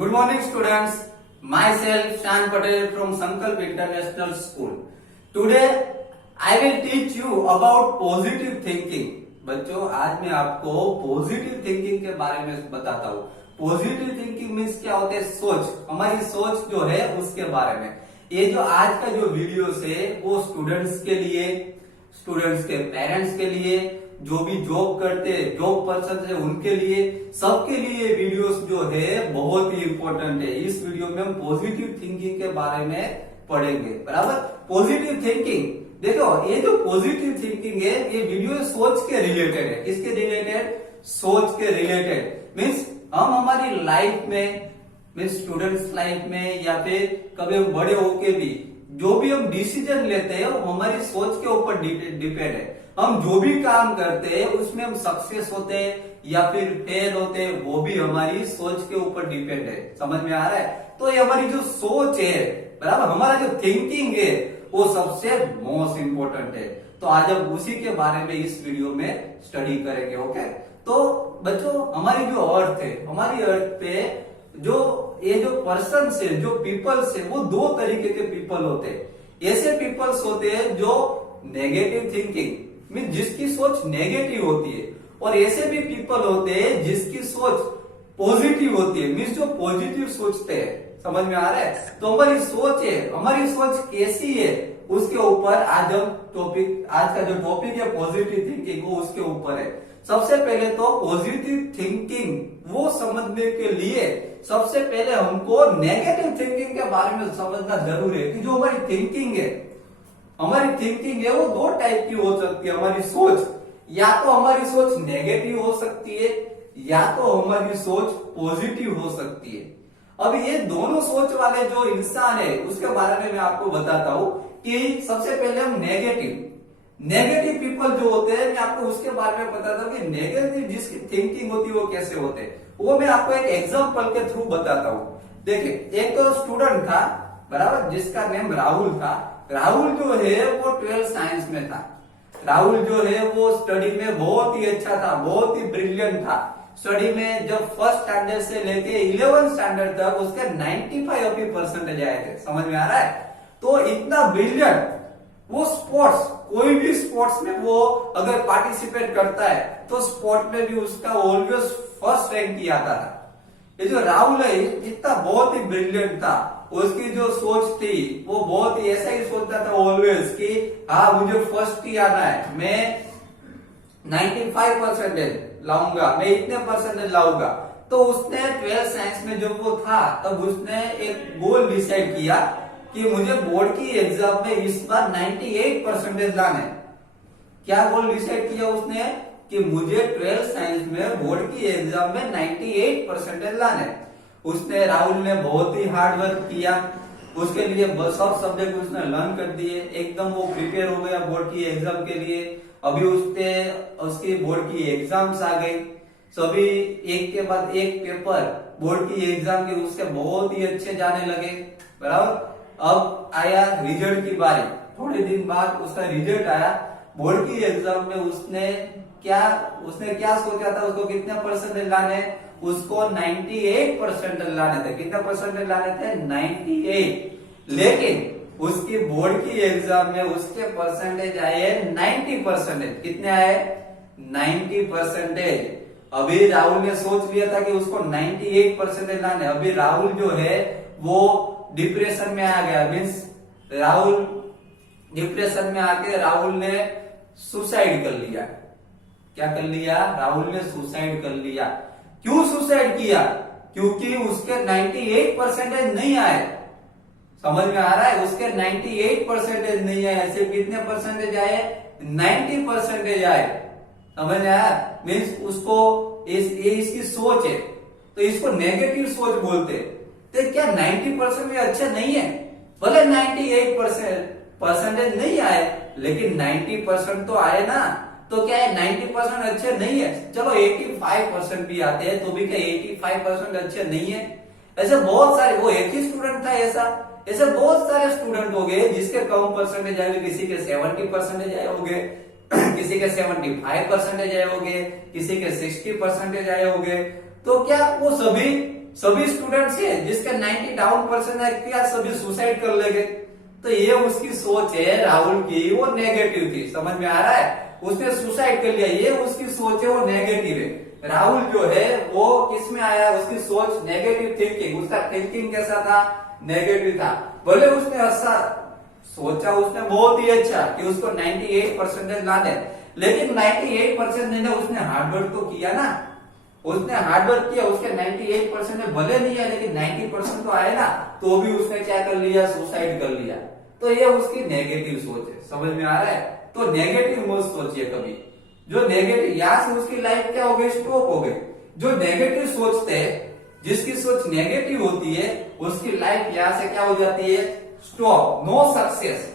Good morning, students. Myself, Shan Patel from Sankalp International School. Today, I will teach you about positive thinking. बच्चों, आज मैं आपको positive thinking के बारे में बताता हूँ. पॉजिटिव थिंकिंग मीन्स क्या होते हैं? सोच. हमारी सोच जो है उसके बारे में. ये जो आज का जो वीडियोस है वो स्टूडेंट्स के लिए, स्टूडेंट्स के पेरेंट्स के लिए, जो भी जॉब करते हैं, जॉब पर्सन है उनके लिए, सबके लिए वीडियोस जो है बहुत ही इंपॉर्टेंट है. इस वीडियो में हम पॉजिटिव थिंकिंग के बारे में पढ़ेंगे. बराबर. पॉजिटिव थिंकिंग, देखो ये जो पॉजिटिव थिंकिंग है ये वीडियो सोच के रिलेटेड है. किसके रिलेटेड? सोच के रिलेटेड. मीन्स हम हमारी लाइफ में, मीन्स स्टूडेंट्स लाइफ में या फिर कभी हम बड़े होके भी जो भी हम डिसीजन लेते हैं वो हमारी सोच के ऊपर डिपेंड है. हम जो भी काम करते हैं उसमें हम सक्सेस होते हैं या फिर फेल होते हैं वो भी हमारी सोच के ऊपर डिपेंड है. समझ में आ रहा है? तो ये हमारी जो सोच है, बराबर, हमारा जो थिंकिंग है वो सबसे मोस्ट इंपोर्टेंट है. तो आज हम उसी के बारे में इस वीडियो में स्टडी करेंगे. ओके. तो बच्चों, हमारी जो अर्थ है, हमारी अर्थ पे जो ये जो पर्सन है, जो पीपल्स है, वो दो तरीके के पीपल होते हैं. ऐसे पीपल्स होते हैं जो नेगेटिव थिंकिंग मीन जिसकी सोच नेगेटिव होती है, और ऐसे भी पीपल होते हैं जिसकी सोच पॉजिटिव होती है, मीन्स जो पॉजिटिव सोचते हैं. समझ में आ रहा है? तो हमारी सोच है, हमारी सोच कैसी है उसके ऊपर आज हम टॉपिक, आज का जो टॉपिक है पॉजिटिव थिंकिंग, वो उसके ऊपर है. सबसे पहले तो पॉजिटिव थिंकिंग वो समझने के लिए सबसे पहले हमको नेगेटिव थिंकिंग के बारे में समझना जरूरी है. कि जो हमारी थिंकिंग है, हमारी थिंकिंग है वो दो टाइप की हो सकती है. हमारी सोच, या तो हमारी सोच नेगेटिव हो सकती है या तो हमारी सोच पॉजिटिव हो सकती है. अब ये दोनों सोच वाले जो इंसान है उसके बारे में मैं आपको बताता हूं कि सबसे पहले हम नेगेटिव पीपल जो होते हैं, मैं आपको उसके बारे में बताता हूं कि नेगेटिव जिसकी थिंकिंग होती है वो कैसे होते हैं. वो मैं आपको एक एग्जांपल के थ्रू बताता हूं. देखिए, एक तो स्टूडेंट था, बराबर, जिसका नेम राहुल था. राहुल जो है वो 12th साइंस में था. राहुल जो है वो स्टडी में बहुत ही अच्छा था, बहुत ही ब्रिलियंट था. स्टडी में जब फर्स्ट स्टैंडर्ड से लेके 11th स्टैंडर्ड तक उसके 95% आए थे. समझ में आ रहा है? तो इतना ब्रिलियंट. वो स्पोर्ट्स, कोई भी स्पोर्ट्स में वो अगर पार्टिसिपेट करता है तो स्पोर्ट में भी उसका ऑलवेज फर्स्ट रैंक ही आता था. ये जो राहुल है इतना बहुत ही ब्रिलियंट था. उसकी जो सोच थी वो बहुत ही ऐसा ही सोचता था ऑलवेज कि हाँ मुझे फर्स्ट ही आना है, मैं 95% लाऊंगा, मैं इतने परसेंटेज लाऊंगा. तो उसने 12th साइंस में जब वो था तब उसने एक गोल डिसाइड किया कि मुझे बोर्ड की एग्जाम में इस बार 98% लाने. क्या गोल डिसाइड किया उसने? कि मुझे 12th साइंस में बोर्ड की एग्जाम में 98% लाने. उसने, राहुल ने बहुत ही हार्ड वर्क किया. उसके लिए सब सब्जेक्ट उसने लर्न कर दिए. एकदम वो प्रिपेयर हो गया बोर्ड की एग्जाम के लिए. अभी उसकी बोर्ड की एग्जाम्स आ गई. सभी एक के बाद एक पेपर बोर्ड की एग्जाम के उसके बहुत ही अच्छे जाने लगे. बराबर. अब आया रिजल्ट की बारी. थोड़े दिन बाद उसका रिजल्ट आया. बोर्ड की एग्जाम में उसने क्या सोचा था? उसको कितने परसेंटेज लाने? उसको 98% लाने थे. कितने परसेंटेज लाने थे? 98. लेकिन उसकी बोर्ड की एग्जाम में उसके परसेंटेज आए 90%. कितने आए? 90%. अभी राहुल ने सोच लिया था कि उसको 98% लाने. अभी राहुल जो है वो डिप्रेशन में आ गया. मीन्स राहुल डिप्रेशन में आके राहुल ने सुसाइड कर लिया. क्या कर लिया? राहुल ने सुसाइड कर लिया. क्यों सुसाइड किया? क्योंकि उसके 98% नहीं आए. समझ में आ रहा है? उसके 98% नहीं आए. ऐसे कितने परसेंटेज आए? 90% आए. समझ में आया? मीन्स उसको इसकी सोच है, तो इसको नेगेटिव सोच बोलते. तो क्या 90% में अच्छे नहीं है? भले 98% नहीं आए लेकिन 90% तो आए ना. तो क्या है, 90% अच्छे नहीं है? चलो 85% भी आते हैं तो भी क्या 85% अच्छे नहीं है? ऐसे बहुत सारे, वो एक ही स्टूडेंट था ऐसे बहुत सारे स्टूडेंट हो गए जिसके कम परसेंटेज आए. किसी के 70% आए होंगे, किसी के 75% आए होंगे, किसी के 60% आए होंगे. तो क्या वो सभी सभी स्टूडेंट्स है जिसका 90 डाउन परसेंट है क्या सभी सुसाइड कर लेंगे। तो ये उसकी सोच है राहुल की, वो नेगेटिव थी। समझ में आ रहा है, उसने सुसाइड कर लिया, ये उसकी सोच है, वो नेगेटिव है। राहुल जो है वो किसमें आया, उसकी सोच नेगेटिव थिंकिंग, उसका थिंकिंग कैसा था, नेगेटिव था। भले उसने ऐसा सोचा, उसने बहुत ही अच्छा कि उसको 98 परसेंटेज ला दे, लेकिन 98 परसेंटेज उसने हार्डवर्क तो किया ना, उसने हार्डवर्क किया, उसके 98 परसेंट भले नहीं है लेकिन 90% तो आए ना, तो भी उसने क्या कर लिया, सुसाइड कर लिया। तो ये उसकी नेगेटिव सोच है। समझ में आ रहा है, तो नेगेटिव मत सोचिए कभी। जो नेगेटिव, यहां से उसकी लाइफ क्या हो गई, स्टॉप हो गई। जो नेगेटिव सोचते हैं, जिसकी सोच नेगेटिव होती है, उसकी लाइफ यहां से क्या हो जाती है, स्टॉप, नो सक्सेस।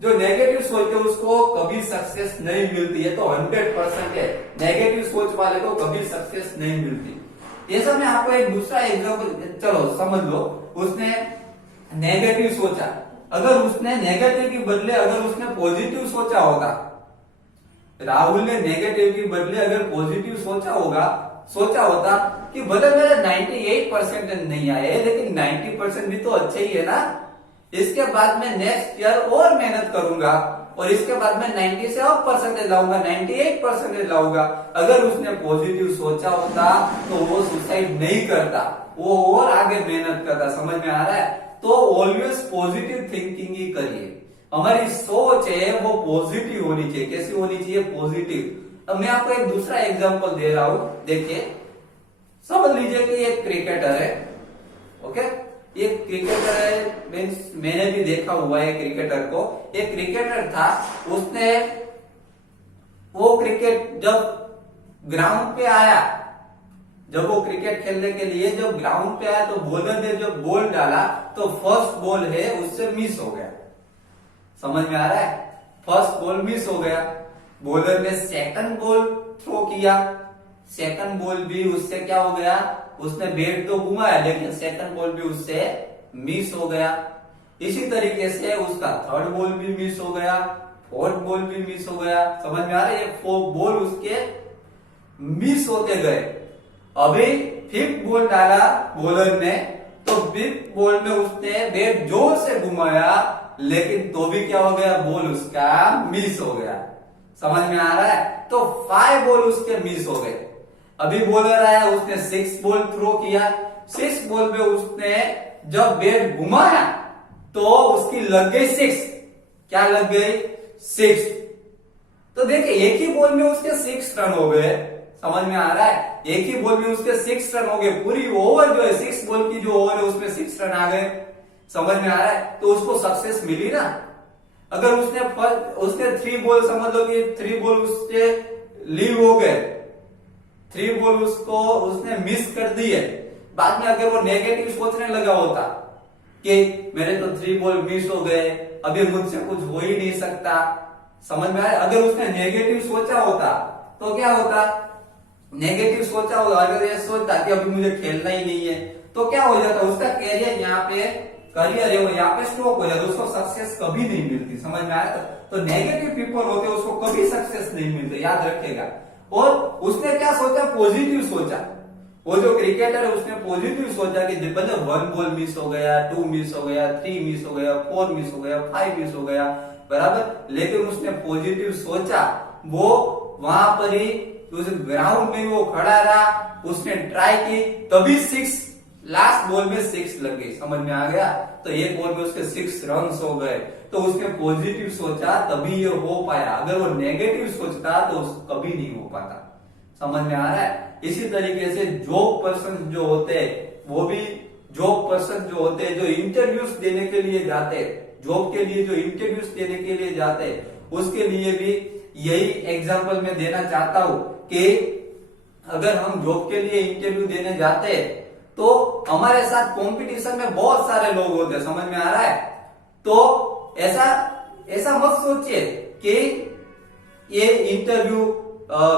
जो नेगेटिव सोचते हैं उसको कभी सक्सेस नहीं मिलती है, तो 100% है, नेगेटिव सोच वाले को कभी सक्सेस नहीं मिलती। ऐसा मैं आपको एक दूसरा एग्जांपल, चलो समझ लो, उसने नेगेटिव सोचा, अगर उसने नेगेटिव के बदले अगर उसने पॉजिटिव सोचा होगा, राहुल ने नेगेटिव के बदले अगर पॉजिटिव सोचा होता कि भले मेरे 98% नहीं आए लेकिन 90% भी तो अच्छे ही है ना, इसके बाद मैं नेक्स्ट ईयर और मेहनत करूंगा और इसके बाद मैं 90 से अब परसेंटेज लाऊंगा, 98% लाऊंगा। अगर उसने पॉजिटिव सोचा होता तो वो सुसाइड नहीं करता, वो और आगे मेहनत करता। समझ में आ रहा है, तो ऑलवेज पॉजिटिव थिंकिंग ही करिए। हमारी सोच है वो पॉजिटिव होनी चाहिए। कैसी होनी चाहिए, पॉजिटिव। अब मैं आपको एक दूसरा एग्जांपल दे रहा हूं, देखिए, समझ लीजिए कि एक क्रिकेटर है, ओके, एक क्रिकेटर है, मीन्स मैंने भी देखा हुआ है क्रिकेटर को। एक क्रिकेटर था, उसने वो क्रिकेट जब ग्राउंड पे आया, जब वो क्रिकेट खेलने के लिए जब ग्राउंड पे आया, तो बॉलर ने जब बॉल डाला तो फर्स्ट बॉल है उससे मिस हो गया। समझ में आ रहा है, फर्स्ट बॉल मिस हो गया। बॉलर ने सेकंड बॉल थ्रो किया, सेकंड बॉल भी उससे क्या हो गया, उसने बैट तो घुमाया लेकिन सेकंड बॉल भी उससे मिस हो गया। इसी तरीके से उसका थर्ड बॉल भी मिस हो गया, फोर्थ बॉल भी मिस हो गया। समझ में आ रहा है, ये 4 बॉल उसके मिस होते गए। अभी फिफ्थ बॉल डाला बॉलर ने, तो फिफ्थ बॉल में उसने बैट जोर से घुमाया लेकिन तो भी क्या हो गया, बॉल उसका मिस हो गया। समझ में आ रहा है, तो 5 बॉल उसके मिस हो गए। अभी बॉलर आया, उसने 6 बॉल थ्रो किया, 6 बॉल में उसने जब बैट घुमाया तो उसकी लग गई 6। क्या लग गई, 6। तो देखिए एक ही बॉल में उसके 6 रन हो गए। समझ में आ रहा है, एक ही बॉल में उसके 6 रन हो गए। पूरी ओवर जो है 6 बॉल की जो ओवर है उसमें 6 रन आ गए। समझ में आ रहा है, तो उसको सक्सेस मिली ना। अगर उसने 3 बॉल, समझ लो कि 3 बॉल उससे लीव हो गए, 3 बॉल उसने मिस कर दी है। बाद में अगर वो नेगेटिव सोचने लगा होता कि मेरे तो 3 बॉल मिस हो गए, अभी मुझसे कुछ हो ही नहीं सकता। समझ में आया, अगर उसने नेगेटिव सोचा होता तो क्या होता, नेगेटिव सोचा होता, अगर ये सोचता कि अभी मुझे खेलना ही नहीं है, तो क्या हो जाता, उसका कैरियर यहाँ पे स्टॉप हो जाता, उसको सक्सेस कभी नहीं मिलती। समझ में आया, तो नेगेटिव पीपल होते हैं उसको कभी सक्सेस नहीं मिलती, याद रखेगा। और उसने क्या सोचा, पॉजिटिव सोचा। वो जो क्रिकेटर है उसने पॉजिटिव सोचा कि भले 1 बॉल मिस हो गया, 2 मिस हो गया, 3 मिस हो गया, 4 मिस हो गया, 5 मिस हो गया, बराबर, लेकिन उसने पॉजिटिव सोचा। वो वहां पर ही उस ग्राउंड में वो खड़ा रहा, उसने ट्राई की, तभी 6, लास्ट बॉल में 6 लग गई। समझ में आ गया, तो एक बॉल में उसके 6 रन हो गए। तो उसने पॉजिटिव सोचा तभी ये हो पाया, अगर वो नेगेटिव सोचता तो कभी नहीं हो पाता। समझ में आ रहा है, इसी तरीके से जॉब पर्सन जो होते हैं, वो भी जॉब पर्सन जो होते हैं, जो इंटरव्यूज देने के लिए जाते हैं, जॉब के लिए जो इंटरव्यूज देने के लिए जाते हैं, उसके लिए भी यही एग्जाम्पल मैं देना चाहता हूं कि अगर हम जॉब के लिए इंटरव्यू देने जाते हैं तो हमारे साथ कंपटीशन में बहुत सारे लोग होते हैं। समझ में आ रहा है, तो ऐसा मत सोचिए कि ये इंटरव्यू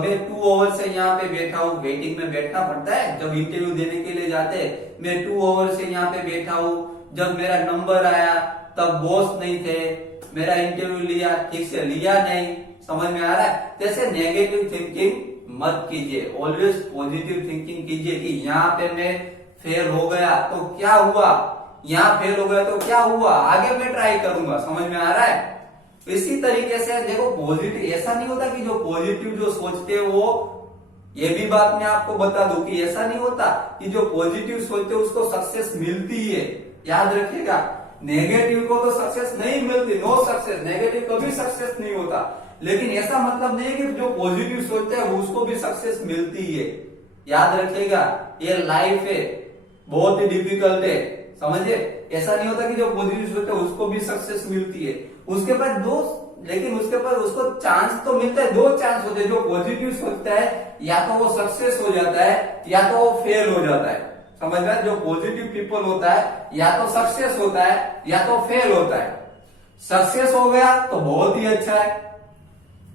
मैं 2 आवर से यहाँ पे बैठा हूँ, वेटिंग में बैठना पड़ता है जब इंटरव्यू देने के लिए जाते हैं। मैं 2 आवर से यहाँ पे बैठा हूँ, जब मेरा नंबर आया तब बॉस नहीं थे, मेरा इंटरव्यू लिया, ठीक से लिया नहीं। समझ में आ रहा है, जैसे नेगेटिव थिंकिंग मत कीजिए, ऑलवेज पॉजिटिव थिंकिंग कीजिए कि यहाँ पे मैं फेल हो गया तो क्या हुआ, यहाँ फेल हो गया तो क्या हुआ, आगे मैं ट्राई करूंगा। समझ में आ रहा है। इसी तरीके से देखो पॉजिटिव, ऐसा नहीं होता कि जो पॉजिटिव जो सोचते हो वो, ये भी बात मैं आपको बता दूं कि ऐसा नहीं होता कि जो पॉजिटिव सोचते हो उसको सक्सेस मिलती है। याद रखिएगा, नेगेटिव को तो सक्सेस नहीं मिलती, नो सक्सेस, नेगेटिव कभी सक्सेस नहीं होता। लेकिन ऐसा मतलब नहीं है कि जो पॉजिटिव सोचते हैं उसको भी सक्सेस मिलती है। याद रखिएगा, ये लाइफ है, बहुत ही डिफिकल्ट है, समझे। ऐसा नहीं होता कि जो पॉजिटिव सोचते हैं उसको भी सक्सेस मिलती है। उसके पास दो, लेकिन उसके पास उसको चांस तो मिलता है, दो चांस होते हैं। जो पॉजिटिव सोचता है या तो वो सक्सेस हो जाता है या तो वो फेल हो जाता है। समझ में, जो पॉजिटिव पीपल होता है या तो सक्सेस होता है या तो फेल होता है। सक्सेस हो गया तो बहुत ही अच्छा है,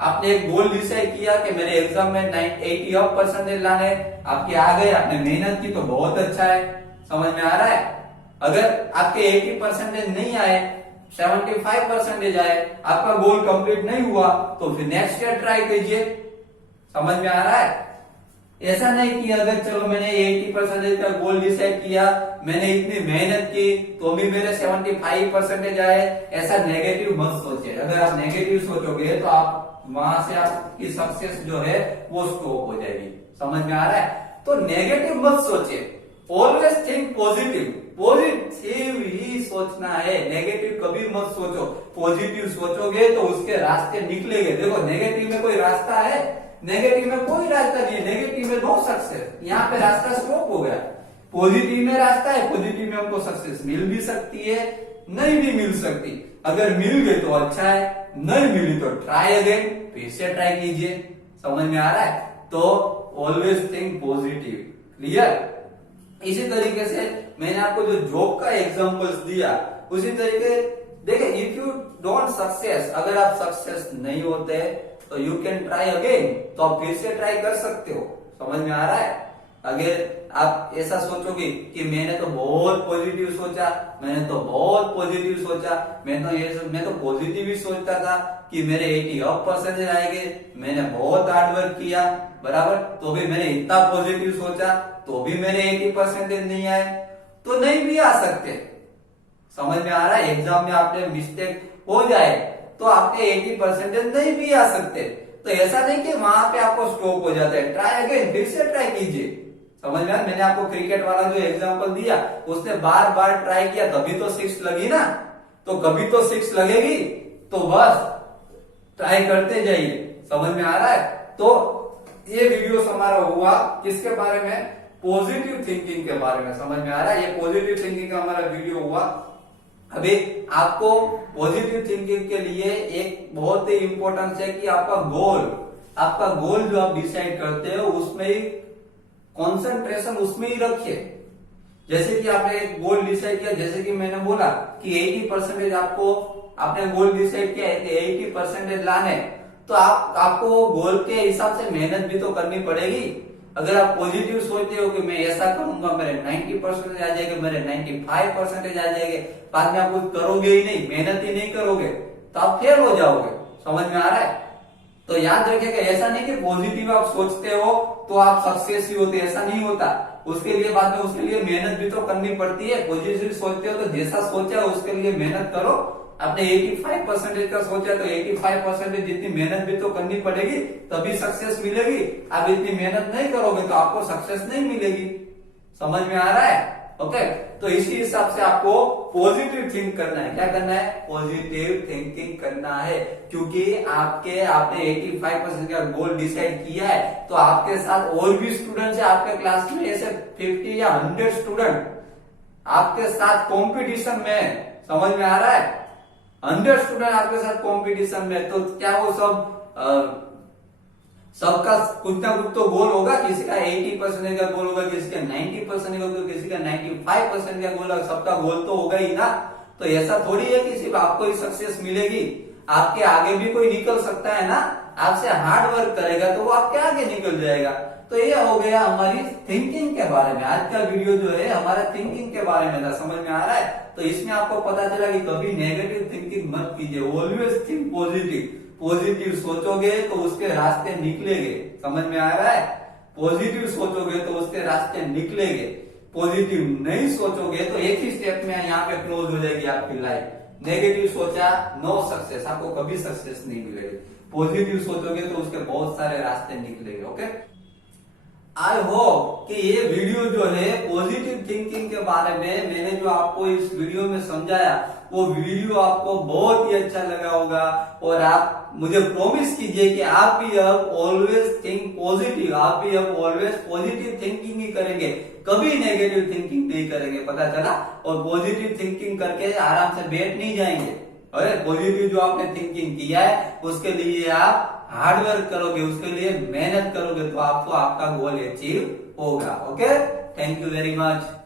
आपने एक गोल डिसाइड किया कि मेरे एग्जाम में 80% लाने, आपके आ गए, आपने मेहनत की तो बहुत अच्छा है। समझ में आ रहा है। अगर आपके 80% नहीं आए, 75% आए, आपका गोल कंप्लीट नहीं हुआ तो फिर नेक्स्ट ईयर ट्राई कीजिए। समझ में आ रहा है। ऐसा नहीं कि अगर चलो मैंने 80% का गोल डिसाइड किया, मैंने इतनी मेहनत की तो भी मेरे 75% आए, ऐसा नेगेटिव मत सोचिए। अगर आप नेगेटिव सोचोगे तो आप वहां से आपकी सक्सेस जो है वो स्टॉप हो जाएगी। समझ में आ रहा है। तो नेगेटिव मत सोचिए, ऑलवेज थिंक पॉजिटिव, पॉजिटिव ही सोचना है, नेगेटिव कभी मत सोचो। पॉजिटिव सोचोगे तो उसके रास्ते निकलेंगे। देखो नेगेटिव में कोई रास्ता है, नेगेटिव में कोई रास्ता नहीं है, नेगेटिव में नो सक्सेस, यहाँ पे रास्ता स्टॉप हो गया। पॉजिटिव में रास्ता है, पॉजिटिव में हमको सक्सेस मिल भी सकती है, नहीं भी मिल सकती। अगर मिल गई तो अच्छा है, नहीं मिली तो ट्राई अगेन, फिर से ट्राई कीजिए। समझ में आ रहा है। तो ऑलवेज थिंक पॉजिटिव, क्लियर। इसी तरीके से मैंने आपको जो जॉब का एग्जांपल्स दिया, उसी तरीके देखिए, इफ यू डोंट सक्सेस, अगर आप सक्सेस नहीं होते तो यू कैन ट्राई अगेन, तो आप फिर से ट्राई कर सकते हो। समझ में आ रहा है। अगर आप ऐसा सोचोगे कि मैंने तो बहुत पॉजिटिव सोचा, मैंने तो बहुत पॉजिटिव सोचा, मैं तो पॉजिटिव ही सोचता था कि मेरे 80% आएंगे, मैंने बहुत हार्ड वर्क किया, बराबर, तो भी मैंने इतना पॉजिटिव सोचा तो भी मेरे 80% नहीं आए, तो नहीं भी आ सकते। समझ में आ रहा है। एग्जाम में आपने मिस्टेक हो जाए तो आपके 80% नहीं भी आ सकते। तो ऐसा नहीं कि वहां पे आपको स्टॉप हो जाता है, ट्राई अगेन, फिर से ट्राई कीजिए। समझ में आया। मैंने आपको क्रिकेट वाला जो एग्जांपल दिया, उसने बार बार ट्राई किया तभी तो 6 लगी ना, तो कभी तो 6 लगेगी, तो बस ट्राई करते जाइए। समझ में आ रहा है। तो ये वीडियो हमारा हुआ किसके बारे में, पॉजिटिव थिंकिंग के बारे में। समझ में आ रहा है। ये पॉजिटिव थिंकिंग का हमारा वीडियो हुआ। अभी आपको पॉजिटिव थिंकिंग के लिए एक बहुत ही इंपॉर्टेंस है कि आपका गोल जो आप डिसाइड करते हो उसमें ही कंसंट्रेशन उसमें ही रखिए। जैसे कि आपने एक गोल डिसाइड किया, जैसे कि मैंने बोला कि 80% आपको, आपने गोल डिसाइड किया है कि 80% लाने, तो आपको गोल के हिसाब से मेहनत भी तो करनी पड़ेगी। अगर आप पॉजिटिव सोचते हो कि मैं ऐसा करूंगा मेरे 90% आ जाएंगे, मेरे 95% आ जाएंगे, बाद में आप कुछ करोगे ही नहीं, मेहनत ही नहीं करोगे, तो आप फेल हो जाओगे। समझ में आ रहा है। तो याद रखिएगा, ऐसा नहीं कि पॉजिटिव आप सोचते हो तो आप सक्सेस ही होते, ऐसा नहीं होता। उसके लिए बाद में उसके लिए मेहनत भी तो करनी पड़ती है। पॉजिटिव सोचते हो तो जैसा सोचा उसके लिए मेहनत करो। आपने 85% का सोचा तो 85% जितनी मेहनत भी तो करनी पड़ेगी, तभी सक्सेस मिलेगी। आप इतनी मेहनत नहीं करोगे तो आपको सक्सेस नहीं मिलेगी। समझ में आ रहा है। ओके, तो इसी हिसाब से आपको पॉजिटिव थिंक करना है। क्या करना है, पॉजिटिव थिंकिंग करना है। क्योंकि आपने 85% का गोल डिसाइड किया है, तो आपके साथ और भी स्टूडेंट्स है, आपके क्लास में ऐसे 50 या 100 स्टूडेंट आपके साथ कंपटीशन में है। समझ में आ रहा है। 100 स्टूडेंट आपके साथ कंपटीशन में, तो क्या वो सबका कुछ ना कुछ तो गोल होगा। किसी का 80% का गोल होगा, किसी का 90% का गोल, किसी का 95% का गोल होगा, सबका गोल तो होगा ही ना। तो ऐसा थोड़ी है कि सिर्फ आपको ही सक्सेस मिलेगी, आपके आगे भी कोई निकल सकता है ना। आपसे हार्ड वर्क करेगा तो वो आपके आगे निकल जाएगा। तो ये हो गया हमारी थिंकिंग के बारे में। आज का वीडियो जो है हमारा थिंकिंग के बारे में था। समझ में आ रहा है। तो इसमें आपको पता चला कि कभी नेगेटिव थिंकिंग मत कीजिए, ऑलवेज थिंक पॉजिटिव। पॉजिटिव सोचोगे तो उसके रास्ते निकलेंगे। समझ में आ रहा है। पॉजिटिव सोचोगे तो उसके रास्ते निकलेंगे। पॉजिटिव नहीं सोचोगे तो एक ही स्टेप में यहाँ पे क्लोज हो जाएगी आपकी लाइफ। नेगेटिव सोचा, नो सक्सेस, आपको कभी सक्सेस नहीं मिलेगी। पॉजिटिव सोचोगे तो उसके बहुत सारे रास्ते निकलेंगे। ओके, आई होप कि ये वीडियो जो है पॉजिटिव थिंकिंग के बारे में मैंने जो आपको इस वीडियो में समझाया वो वीडियो आपको बहुत ही अच्छा लगा होगा। और आप मुझे प्रॉमिस कीजिए कि आप भी अब ऑलवेज थिंक पॉजिटिव, आप भी अब ऑलवेज पॉजिटिव थिंकिंग ही करेंगे, कभी नेगेटिव थिंकिंग नहीं करेंगे। पता चला? और पॉजिटिव थिंकिंग करके आराम से बैठ नहीं जाएंगे। अरे पॉजिटिव जो आपने थिंकिंग किया है उसके लिए आप हार्डवर्क करोगे, उसके लिए मेहनत करोगे तो आपको आपका गोल अचीव होगा। Okay, thank you very much.